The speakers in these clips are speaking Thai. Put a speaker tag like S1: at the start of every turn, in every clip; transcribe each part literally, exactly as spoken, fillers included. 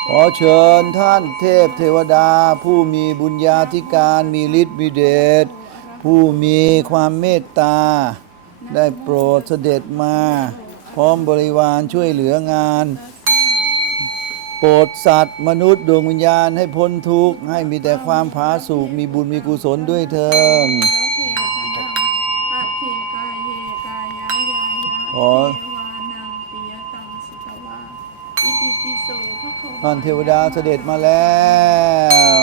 S1: ขอเชิญท่านเทพเทวดาผู้มีบุญญาธิการมีฤทธิ์มีเดชผู้มีความเมตตาได้โปรดเสด็จมาพร้อมบริวารช่วยเหลืองานโปรดสัตว์มนุษย์ดวงวิญญาณให้พ้นทุกข์ให้มีแต่ความผาสุกมีบุญมีกุศลด้วยเถิดขอท่านเทวดาเสด็จมาแล้ว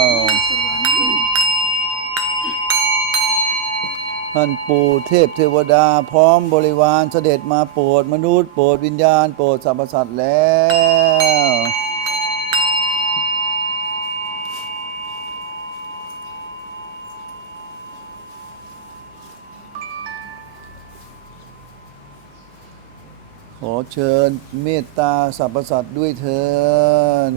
S1: ท่านปู่เทพเทวดาพร้อมบริวารเสด็จมาโปรดมนุษย์โปรดวิญญาณโปรดสรรพสัตว์แล้วขอเชิญเมตตาสรรพสัตว์ด้วยเถิด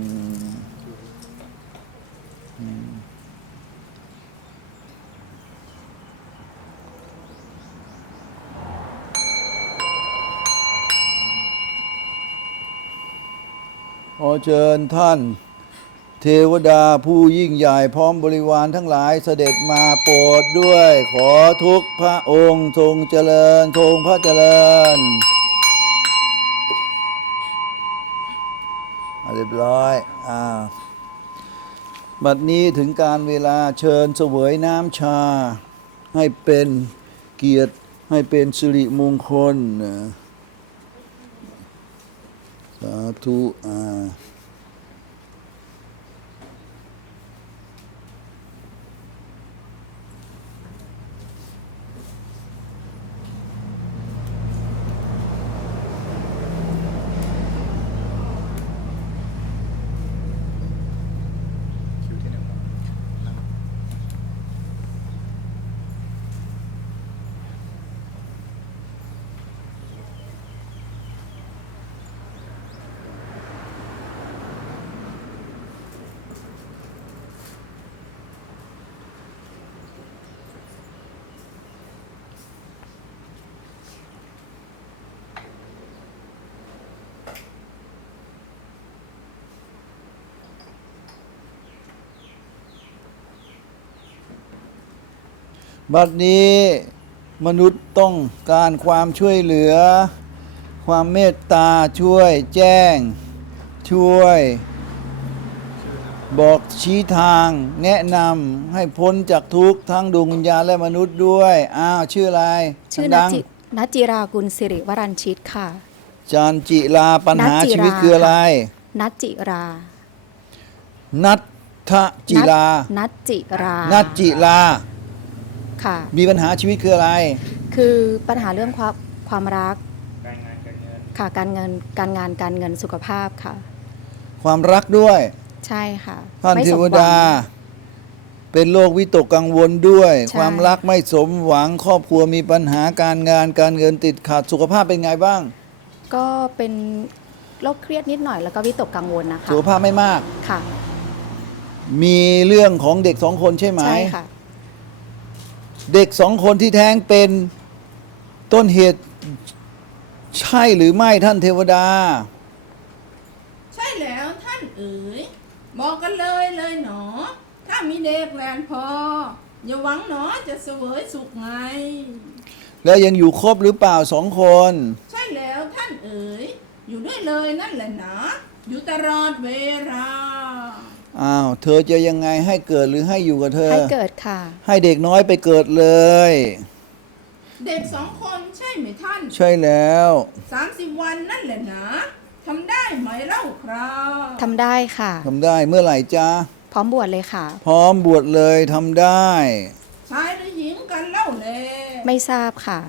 S1: ขอเชิญท่านเทวดาผู้ยิ่งใหญ่พร้อมบริวารทั้งหลายเสด็จมาโปรดด้วยขอทุกพระองค์ทรงเจริญทรงพระเจริญเรียบร้อยอ่าบัดนี้ถึงการเวลาเชิญเสวยน้ำชาให้เป็นเกียรติให้เป็นสิริมงคลสาธุอ่าบัดนี้มนุษย์ต้องการความช่วยเหลือความเมตตาช่วยแจ้งช่วยบอกชี้ทางแนะนำให้พ้นจากทุกข์ทั้งดวงวิญญาณและมนุษย์ด้วยอ้าวชื่ออะไร
S2: ชื่อนัจินัจิรากุลสิริวรัญชิตค่ะ
S1: จันจิราปัญหาชีวิตคืออะไร
S2: นัจิรา
S1: นัททจิรา
S2: นัจิรา
S1: นัจิรา
S2: ค่ะ
S1: มีปัญหาชีวิตคืออะไร
S2: คือปัญหาเรื่องความความรักการงานการเงินค่ะการเงินการงานการเงินสุขภาพค่ะ
S1: ความรักด้วย
S2: ใช่ค่ะ
S1: ท่านเทวดาเป็นโรควิตกกังวลด้วยความรักไม่สมหวังครอบครัวมีปัญหาการงานการเงินติดขัดสุขภาพเป็นไงบ้าง
S2: ก็เป็นโรคเครียดนิดหน่อยแล้วก็วิตกกังวลนะคะ
S1: สุขภาพไม่มาก
S2: ค่ะ
S1: มีเรื่องของเด็กสองคนใช่ไหม
S2: ใช่ค่ะ
S1: เด็กสองคนที่แท้งเป็นต้นเหตุใช่หรือไม่ท่านเทวดา
S3: ใช่แล้วท่านเอ๋ยบอกกันเลยเลยหนอถ้ามีเด็กแลนพออย่าหวังหนอจะเสวยสุขไง
S1: แล้วยังอยู่ครบหรือเปล่าสองคน
S3: ใช่แล้วท่านเอ๋ยอยู่ด้วยเลยนั่นแหละนะอยู่ตลอดเวลา
S1: อ้าวเธอจะยังไงให้เกิดหรือให้อยู่กับเธอ
S2: ให้เกิดค่ะ
S1: ให้เด็กน้อยไปเกิดเลย
S3: เด็กสองคนใช่ไหมท่าน
S1: ใช่แล้ว
S3: สามสิบวันนั่นแหละนะทำได้ไหมเล่าครับ
S2: ทำได้ค่ะ
S1: ทำได้เมื่อไหร่จ๊ะ
S2: พร้อมบวชเลยค่ะ
S1: พร้อมบวชเลยทำได้
S3: ชายหรือหญิงกันเล่าเลย
S2: ไม่ทราบค่ะ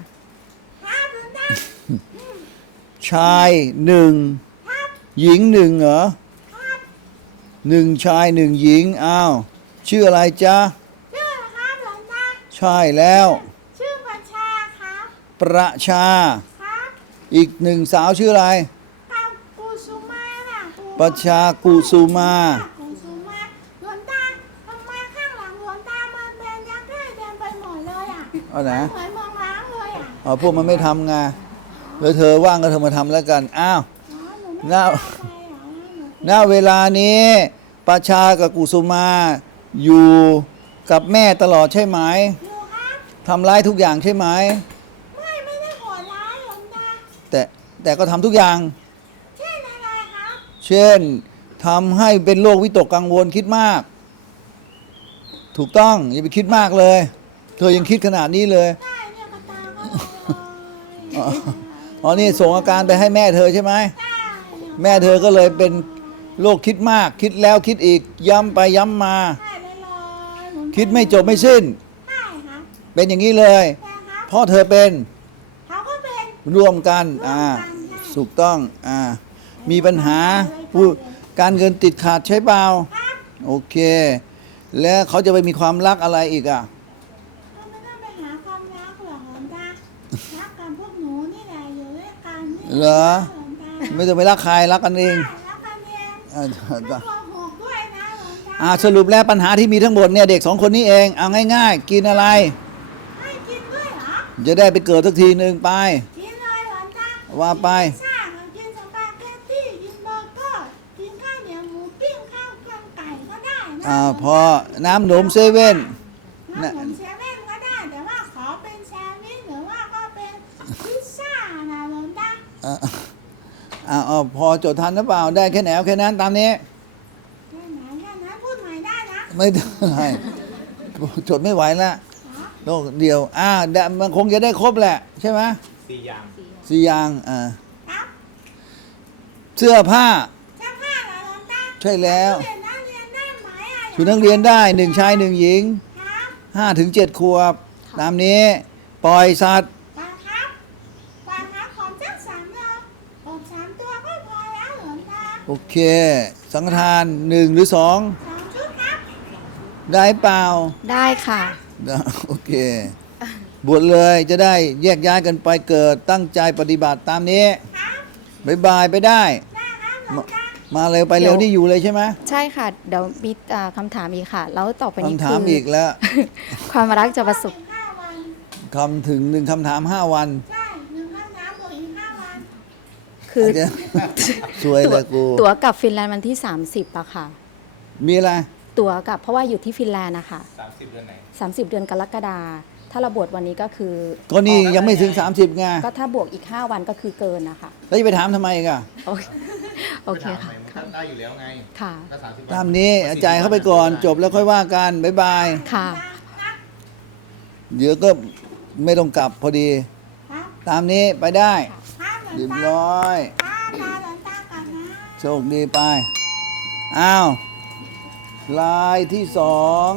S1: ชายหนึ่งหญิงหนึ่งเหรอหนึ่งชายหนึ่งหญิงอ้าวชื่ออะไรจ๊ะ
S3: ชื่อครับหลวงตา
S1: ใช่แล้ว
S3: ชื่อประชาครับ
S1: ประชา
S3: ครับ
S1: อีกหนึ่งสาวชื่ออะไร
S3: กุสุมา
S1: ประชากุสุมา
S3: กุสุมาหลวงตาทำไมข้างหลังหลวงตามันแดงยักษ์ได้แดงไปหมดเลยอ่ะ
S1: เอาไหน
S3: เหมือนมองล้างเลยอ่ะ
S1: อ๋อพวกมันไม่ทำไงแล้วเธอว่างก็เธอมาทำแล้วกันอ้าวน่าณเวลานี้ประชากับกุสุมาอยู่กับแม่ตลอดใช่ไหม
S4: อยู่ครับ
S1: ทำร้ายทุกอย่างใช่ไหม
S4: ไม่ไม่ได้โหดร้ายหลวงตา
S1: แต่แต่ก็ทำทุกอย่าง
S4: เช่นอะไรครับ
S1: เช่นทำให้เป็นโรควิตกกังวลคิดมาก ถูกต้องอย่าไปคิดมากเลย เธอยังคิดขนาดนี้เลย
S4: ได้เนี่ยกระตาก็ลอย
S1: อ๋ออ๋อนี่ส่งอาการไปให้แม่เธอใช่ไหม
S4: ได้
S1: แม่เธอก็เลยเป็นโรคคิดมาก คิดแล้วคิดอีกย้ำไปย้ำมา
S4: ได้เลยลอยหลวงตา
S1: คิดไม่จบไม่สิ้น
S4: ได้ครับ
S1: เป็นอย่างนี้เลย
S4: แต่ครับ
S1: เพราะเธอเป็น
S4: เขาก็เป็น
S1: ร่วมกัน
S4: ร่วม
S1: อ่า
S4: กันได้
S1: ถูกต้องอ่ามีปัญหาผู้การเงินติดขาดใช่เปล่า
S4: ครับ
S1: โอเค แล้วเขาจะไปมีความรักอะไรอีกอ่ะ
S4: ก็ไม่ต้องไปหาความรักหรอกหลวงตารักกันพวกหนูนี่แหละอยู่ด้วยกันนี่
S1: เหรอ
S4: หลวงตา
S1: ไม่ต้องไปรักใครรักกันเอง
S4: รักกันเอง
S1: อ่า
S4: ไม่โกหกด้วยนะหลวงตา
S1: อ่าสรุปแล้วปัญหาที่มีทั้งหมดเนี่ยเด็กสองคนนี้เองเอาง่ายๆ กินอะไร
S4: ให้กินด้วยเหรอ
S1: จะได้ไปเกิดสักทีหนึ่งไป
S4: กินเลยหลวงตา
S1: ว่าไป
S4: กินซ่ากินสปาเกตตี้กินเบอร์เกอร์กินข้าวเหนียวหมูปิ้งข้าวกันไก่ก็ได้นะ
S1: อ่าพอน้ำหนมเซเว่น
S4: น้ำผมเซเว่นก็ได้แต่ว่าขอเป็นแซนด์วิชหรือว่าก็เป็นพิซซ่านะหลวงตา
S1: อ่าอ่าอ่าพอจดทันหรือเปล่าได้แค่ไหนเอาแค่นั้นตามนี้
S4: แค่ไหนแค่นั้นพูดใหม่ได้นะ
S1: ไม่ได้จดไม่ไหวแล้ว
S4: อ๋อ
S1: โลกเดียวอ่าได้มันคงจะได้ครบแหละ ใช่ไหม
S5: สี่อย่าง
S1: สี่อย่างอ่า
S4: ครับ
S1: เสื้อผ้า
S4: เสื้อผ้าเหรอหลวงตา
S1: ใช่แล้ว
S4: เรียนนักเรียนได้ไหมอะ
S1: ชุดนักเรียนได้หนึ่งชายหนึ่งหญิง
S4: ครับ
S1: ห้าถึงเจ็ดขวบ ตามนี้ ปล่อยสัตว์
S4: ปลาครับปลาครับของเจ้าสามตัวผมสามตัวก็พอแล้วหลวงตา
S1: โอเค สังฆทานหนึ่งหรือสอง
S4: สองชุดครับ
S1: ได้เปล่า
S2: ได้ค่ะ
S1: ได้โอเค บวชเลยจะได้แยกย้ายกันไปเกิดตั้งใจปฏิบัติตามนี้
S4: ครับ
S1: บายบายไปได้
S4: ได้ครับหลวงตา
S1: มาเร็วไปเร็ว
S2: เดี๋ยว
S1: นี่อยู่เลยใช่ไหม
S2: ใช่ค่ะ เดี๋ยวมีอ่าคำถามอีกค่ะ แล้วต่อไปนี้
S1: คำถา
S2: คื
S1: มอีกแล้ว
S2: ความรักจะประสบ
S4: อีกห้าวัน
S1: คำถึงหนึ่งคำถามห้าวัน
S4: ใช่หนึ่งคำถามบวกอีกห้าวัน
S2: คือ
S1: อาจจะ สวยเลยกู
S2: ตั๋วกลับฟินแลนด์วันที่ สามสิบอะค่ะ
S1: มีอะไร
S2: ตั๋วกลับเพราะว่าอยู่ที่ฟินแลนด์นะคะ
S5: สามสิบเดือนไหน
S2: สามสิบ เดือนกรกฎาถ้าเราบวชวันนี้ก็คือ
S1: ก็นี่ยังไม่ถึง สามสิบไง
S2: ก็ถ้าบวกอีก ห้า วันก็คือเกินนะคะ
S1: แล้วจะไปถามทำไมอีกอ่ะ
S2: โอเคโอเคค่ะ
S5: มันก็ได้อยู่แล้วไง
S2: ค่ะ
S5: ก็สามสิบ
S1: ตามนี้จ่ายเข้าไปก่อนจบแล้วค่อยว่ากันบายบาย
S2: ค่ะ
S4: ครับ
S1: เดี๋ยวก็ไม่ต้องกลับพอดี
S4: ครับ
S1: ตามนี้ไปได้
S4: ครับหลว
S1: เรีย
S4: ง
S1: บ
S4: ตา
S1: ร้อย
S4: ครับลาหลวงตาก่อนนะ
S1: โชคดีไป อ้าว ลายที่สอง